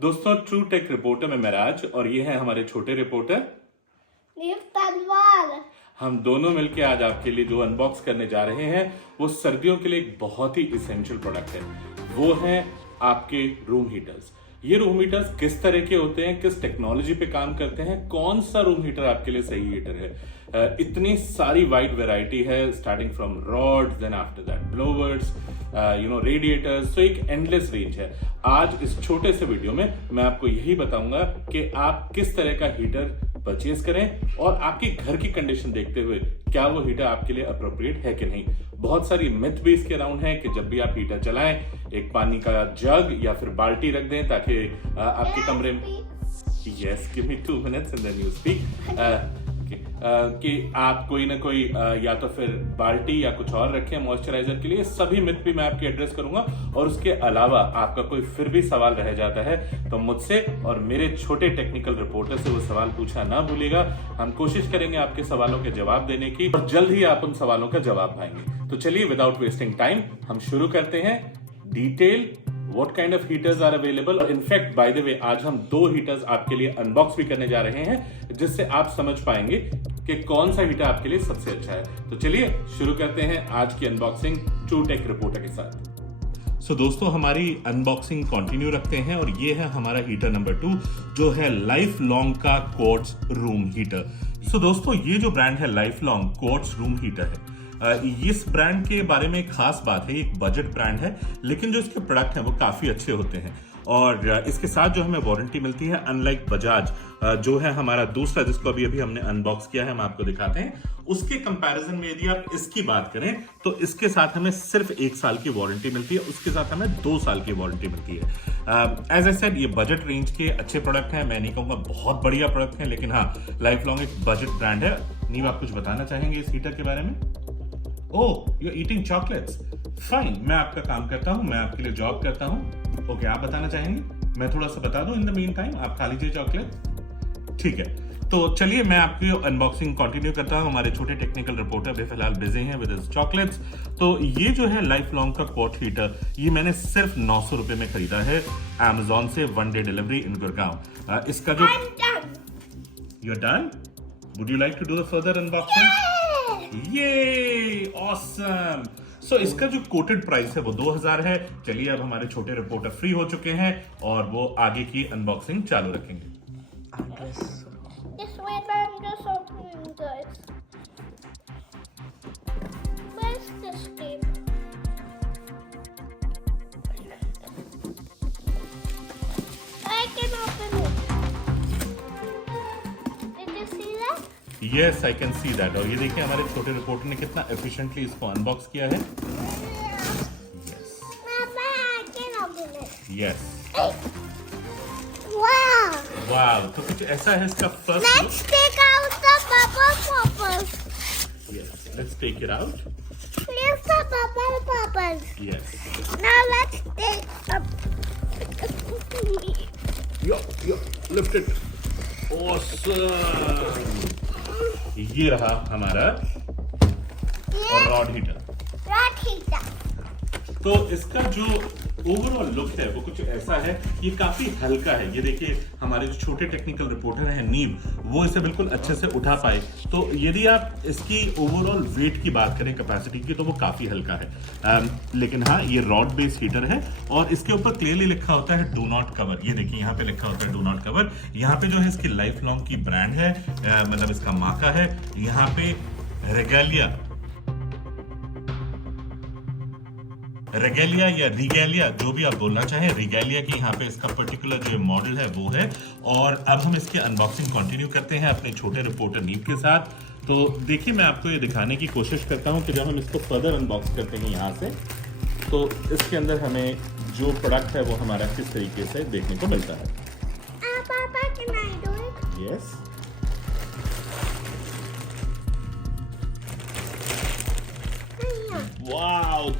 दोस्तों, true take reporter में मैं राज और ये है हमारे छोटे रिपोर्टर नीव तनवार। हम दोनों मिलकर आज आपके लिए जो अनबॉक्स करने जा रहे हैं वो सर्दियों के लिए एक बहुत ही इसेंशियल प्रोडक्ट है। वो है आपके रूम हीटर्स। ये रूम हीटर्स किस तरह के होते हैं, किस टेक्नोलॉजी पे काम करते हैं, कौन सा रूम हीटर आपके लिए सही हीटर है। इतनी सारी वाइड वैरायटी है, starting from rods, then after that blowers, radiators. तो एक एंडलेस रेंज है। आज इस छोटे से वीडियो में मैं आपको यही बताऊंगा कि आप किस तरह का हीटर परचेज करें और आपके घर की कंडीशन देखते हुए क्या वो हीटर आपके लिए अप्रोप्रिएट है कि नहीं। बहुत सारी मिथ भी इसके अराउंड है कि जब भी आप हीटर चलाएं एक पानी का जग या फिर बाल्टी रख दें ताकि आपके कमरे में yes give me 2 minutes and then you speak कि आप कोई ना कोई या तो फिर बाल्टी या कुछ और रखें मॉइस्चराइजर के लिए। सभी मिथ भी मैं आपके एड्रेस करूंगा और उसके अलावा आपका कोई फिर भी सवाल रह जाता है तो मुझसे और मेरे छोटे टेक्निकल रिपोर्टर से वो सवाल पूछना ना भूलिएगा। हम कोशिश करेंगे आपके सवालों के जवाब देने की और जल्द ही आप उन सवालों का जवाब पाएंगे। तो चलिए विदाउट वेस्टिंग टाइम हम शुरू करते हैं। Detail What kind of heaters are available? और इनफैक्ट बाय द वे आज हम 2 हीटर्स आपके लिए अनबॉक्स भी करने जा रहे हैं जिससे आप समझ पाएंगे कि कौन सा हीटर आपके लिए सबसे अच्छा है। तो चलिए शुरू करते हैं आज की अनबॉक्सिंग ट्रू टेक रिपोर्टर के साथ। सो दोस्तों, हमारी अनबॉक्सिंग कंटिन्यू रखते हैं और ये है हमारा हीटर नंबर 2 जो है लाइफ लॉन्ग का क्वार्ट्ज रूम हीटर। सो दोस्तों, ये जो ब्रांड है life long quartz room heater है, इस ब्रांड के बारे में एक खास बात है। एक बजट ब्रांड है लेकिन जो इसके प्रोडक्ट हैं वो काफी अच्छे होते हैं और इसके साथ जो हमें वारंटी मिलती है, अनलाइक बजाज जो है हमारा दूसरा जिसको अभी हमने अनबॉक्स किया है, हम आपको दिखाते हैं। उसके कंपैरिजन में यदि आप इसकी बात करें तो इसके साथ हमें सिर्फ 1 साल की वारंटी मिलती है, उसके साथ हमें 2 साल की वारंटी मिलती है। एज आई सेड, ये बजट रेंज के अच्छे प्रोडक्ट हैं। मैं नहीं कहूंगा बहुत बढ़िया प्रोडक्ट है, लेकिन हाँ, लाइफ लॉन्ग एक बजट ब्रांड है। नीव, आप कुछ बताना चाहेंगे इस हीटर के बारे में? ओह, यू ईटिंग चॉकलेट्स। फाइन, मैं आपका काम करता हूं, मैं आपके लिए जॉब करता हूं। ओके, आप बताना चाहेंगे? मैं थोड़ा सा बता दूं इन द मीन टाइम, आप खा लीजिए चॉकलेट। ठीक है, तो चलिए मैं आपकी अनबॉक्सिंग कंटिन्यू करता हूं। हमारे छोटे टेक्निकल रिपोर्टर भी फिलहाल बिजी हैं विद हिज चॉकलेट्स। तो ये जो है लाइफ लॉन्ग का क्वार्ट्ज हीटर, ये मैंने सिर्फ 900 रुपए में खरीदा है Amazon से, 1 डे डिलीवरी इन गुड़गांव। इसका जो you are done, would you like to do the further unboxing? ये ऑसम। सो इसका जो कोटेड प्राइस है वो 2000 है। चलिए अब हमारे छोटे रिपोर्टर फ्री हो चुके हैं और वो आगे की अनबॉक्सिंग चालू रखेंगे। Just wait, I'm just opening this. Where's this tape? I can open it. Did you see that? Yes, I can see that। और ये देखिए हमारे छोटे रिपोर्टर ने कितना एफिशिएंटली इसको अनबॉक्स किया है। Yes, Mama, I can open it. yes, Wow. wow। तो कुछ ऐसा है इसका first Let's take out the bubble poppers. Look. Yes, let's take it out। Here's the bubble poppers. Yes, Now let's take up. yo, lift it। Awesome। ये रहा हमारा rod heater. Rod heater. तो इसका जो ओवरऑल लुक है वो कुछ ऐसा है, ये काफी हल्का है। ये देखिए हमारे जो छोटे टेक्निकल रिपोर्टर हैं नीव, वो इसे बिल्कुल अच्छे से उठा पाए। तो यदि आप इसकी ओवरऑल वेट की बात करें, कैपेसिटी की, तो वो काफी हल्का है। लेकिन हाँ, ये रॉड बेस्ड हीटर है और इसके ऊपर क्लियरली लिखा होता है डू नॉट कवर। ये देखिए यहाँ पे लिखा होता है डू नॉट कवर। यहाँ पे जो है इसकी लाइफ लॉन्ग की ब्रांड है, मतलब इसका मार्का है। यहाँ पे रेगेलिया या रिगेलिया, जो भी आप बोलना चाहें, रिगेलिया की यहाँ पे इसका पर्टिकुलर जो मॉडल है वो है। और अब हम इसकी अनबॉक्सिंग कंटिन्यू करते हैं अपने छोटे रिपोर्टर नीव के साथ। तो देखिए मैं आपको ये दिखाने की कोशिश करता हूँ कि जब हम इसको फर्दर अनबॉक्स करते हैं यहाँ से, तो इसके अंदर हमें जो प्रोडक्ट है वो हमारा किस तरीके से देखने को मिलता है। Papa, can I do it? Yes, wow,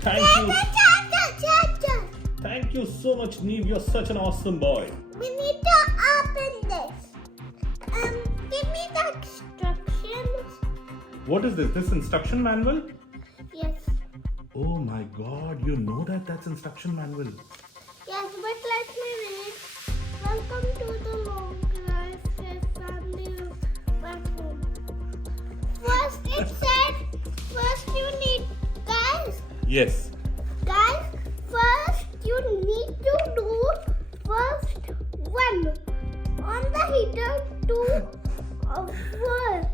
thank you so much Neev, you are such an awesome boy. We need to open this. Give me the instructions. What is this? This instruction manual? Yes. Oh my god, you know that's instruction manual. Yes, but let me read. Well, yes Guys, first you need to do first one on the heater to one.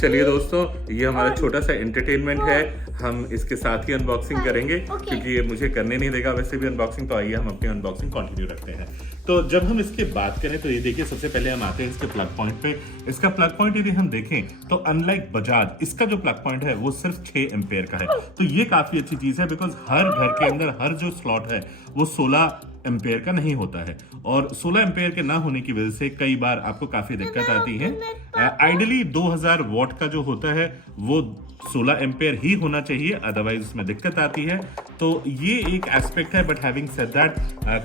चलिए दोस्तों, ये हमारा छोटा सा entertainment है। हम इसके साथ ही अनबॉक्सिंग करेंगे क्योंकि ये मुझे करने नहीं देगा वैसे भी अनबॉक्सिंग। तो आइए हम अपनी अनबॉक्सिंग कंटिन्यू रखते हैं। तो जब हम इसकी बात करें तो ये देखिए, सबसे पहले हम आते हैं इसके प्लग पॉइंट पे। इसका प्लग पॉइंट यदि हम देखें तो अनलाइक बजाज, इसका जो प्लग पॉइंट है वो सिर्फ 6 एम्पेयर का है। तो ये काफी अच्छी चीज है, बिकॉज हर घर के अंदर हर जो स्लॉट है वो 16 एम्पेयर का नहीं होता है, और 16 एम्पेयर के ना होने की वजह से कई बार आपको काफी दिक्कत आती है। आइडियली 2000 वॉट का जो होता है वो 16 एम्पेयर ही होना चाहिए, अदरवाइज उसमें दिक्कत आती है। तो ये एक एस्पेक्ट है, बट हैविंग सेड दैट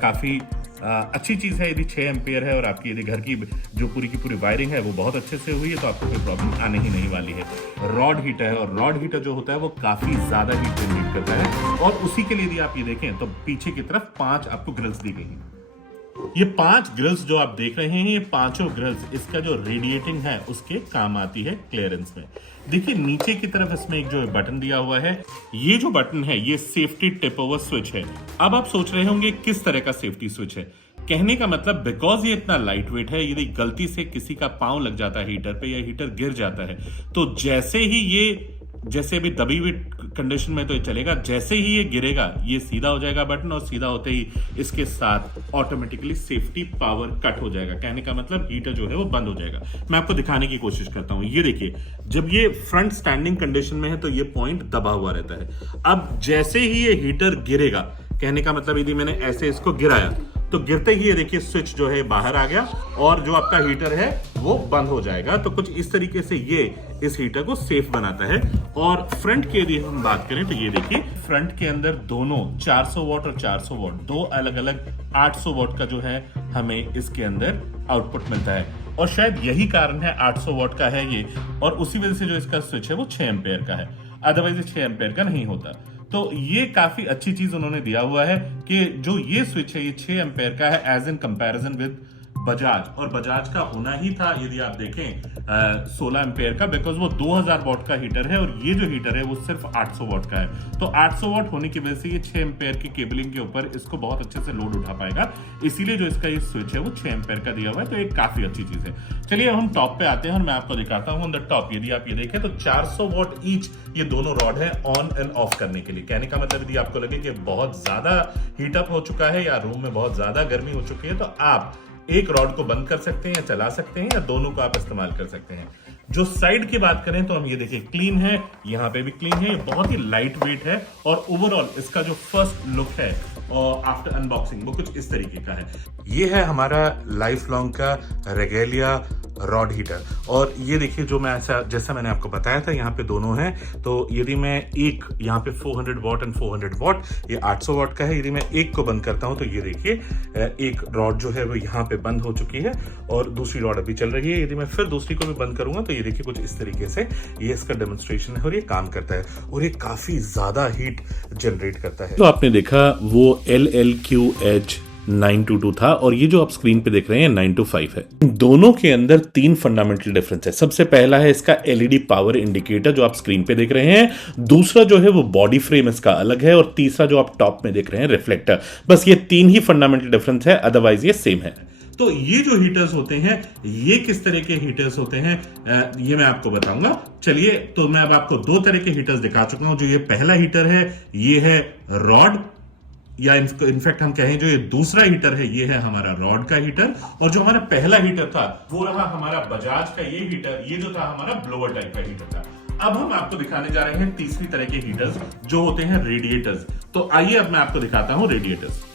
काफी अच्छी चीज है यदि 6 एम्पेयर है और आपकी यदि घर की जो पूरी की पूरी वायरिंग है वो बहुत अच्छे से हुई है तो आपको कोई प्रॉब्लम आने ही नहीं वाली है। रॉड हीटर है, और रॉड हीटर जो होता है वो काफी ज्यादा हीट जनरेट करता है, और उसी के लिए यदि आप ये देखें तो पीछे की तरफ 5 आपको ग्रिल्स दी गई हैं। ये 5 ग्रिल्स जो आप देख रहे हैं, ये पांचों ग्रिल्स इसका जो रेडिएटिंग है उसके काम आती है क्लियरेंस में। देखिए नीचे की तरफ इसमें एक जो बटन दिया हुआ है, ये जो बटन है ये सेफ्टी टिप ओवर स्विच है। अब आप सोच रहे होंगे किस तरह का सेफ्टी स्विच है। कहने का मतलब बिकॉज ये इतना लाइट वेट है, यदि गलती से किसी का पांव लग जाता है हीटर पे या हीटर गिर जाता है तो जैसे ही ये, जैसे अभी दबी हुई कंडीशन में तो ये चलेगा, जैसे ही ये गिरेगा ये सीधा हो जाएगा बटन, और सीधा होते ही इसके साथ ऑटोमेटिकली सेफ्टी पावर कट हो जाएगा। कहने का मतलब हीटर जो है वो बंद हो जाएगा। मैं आपको दिखाने की कोशिश करता हूं। ये देखिए, जब ये फ्रंट स्टैंडिंग कंडीशन में है तो ये पॉइंट दबा हुआ रहता है। अब जैसे ही ये हीटर गिरेगा, कहने का मतलब यदि मैंने ऐसे इसको गिराया तो गिरते ही ये देखिए स्विच जो है बाहर आ गया और जो आपका हीटर है वो बंद हो जाएगा। तो कुछ इस तरीके से ये इस हीटर को सेफ बनाता है। और फ्रंट की यदि हम बात करें तो ये देखिए, फ्रंट के अंदर दोनों 400 वॉट और 400 वॉट, दो अलग अलग 800 वॉट का जो है हमें इसके अंदर आउटपुट मिलता है। और शायद यही कारण है 800 वॉट का है ये, और उसी वजह से जो इसका स्विच है वो 6 एम्पेयर का है, अदरवाइज 6 एम्पेयर का नहीं होता। तो ये काफी अच्छी चीज उन्होंने दिया हुआ है कि जो ये स्विच है ये 6 एम्पेयर का है as in comparison with Bajaj, और बजाज का होना ही था यदि आप देखें 16 एम्पेयर का, बिकॉज वो 2000 वॉट का हीटर है और ये जो हीटर है वो सिर्फ 800 वॉट का है। तो 800 वॉट होने की वजह से ये 6 एम्पेयर की केबलिंग के ऊपर इसको बहुत अच्छे से लोड उठा पाएगा, इसीलिए जो इसका ये स्विच है वो 6 एम्पेयर का दिया हुआ है। तो एक काफी अच्छी चीज है। चलिए हम टॉप पे आते हैं और मैं आपको दिखाता हूं ऑन द टॉप। यदि आप ये देखें तो 400 वॉट ईच ये दोनों रॉड है ऑन एंड ऑफ करने के लिए। कहने का मतलब यदि आपको लगे कि बहुत ज्यादा हीटअप हो चुका है या रूम में बहुत ज्यादा गर्मी हो चुकी है तो आप एक रॉड को बंद कर सकते हैं या चला सकते हैं, या दोनों को आप इस्तेमाल कर सकते हैं। जो साइड की बात करें तो हम ये देखिए क्लीन है, यहाँ पे भी क्लीन है, ये बहुत ही लाइट वेट है, और ओवरऑल इसका जो फर्स्ट लुक है और आफ्टर अनबॉक्सिंग वो कुछ इस तरीके का है। ये है हमारा लाइफ लॉन्ग का रेगेलिया रॉड हीटर, और ये देखिए जो मैं जैसा मैंने आपको बताया था यहाँ पे दोनों हैं। तो यदि मैं एक यहाँ पे 400 वॉट एंड 400 वॉट, ये 800 वॉट का है, यदि मैं एक को बंद करता हूँ तो ये देखिए एक रॉड जो है वो यहाँ पे बंद हो चुकी है और दूसरी रॉड अभी चल रही है। यदि मैं फिर दूसरी को भी बंद करूंगा तो ये देखिए कुछ इस तरीके से ये इसका डेमोन्स्ट्रेशन है और ये काम करता है, और ये काफी ज्यादा हीट जनरेट करता है। तो आपने देखा वो LLQH 922 था, और ये जो आप स्क्रीन पे देख रहे हैं 925 है। दोनों के अंदर 3 फंडामेंटल डिफरेंस है। सबसे पहला है इसका LED पावर इंडिकेटर जो आप स्क्रीन पे देख रहे हैं, दूसरा जो है वो बॉडी फ्रेम इसका अलग है, और तीसरा जो आप टॉप में देख रहे हैं रिफ्लेक्टर। बस ये 3 ही फंडामेंटल डिफरेंस है, अदरवाइज ये सेम है। तो ये जो हीटर्स होते हैं ये किस तरह के हीटर्स होते हैं ये मैं आपको बताऊंगा। चलिए, तो मैं अब आपको 2 तरह के हीटर्स दिखा चुका हूं। जो ये पहला हीटर है ये है रॉड, या इनफैक्ट हम कहें जो ये दूसरा हीटर है ये है हमारा रॉड का हीटर, और जो हमारा पहला हीटर था वो रहा हमारा बजाज का ये हीटर, ये जो था हमारा ब्लोअर टाइप का हीटर था। अब हम आपको दिखाने जा रहे हैं तीसरी तरह के हीटर्स जो होते हैं रेडिएटर्स। तो आइए अब मैं आपको दिखाता हूं रेडिएटर्स।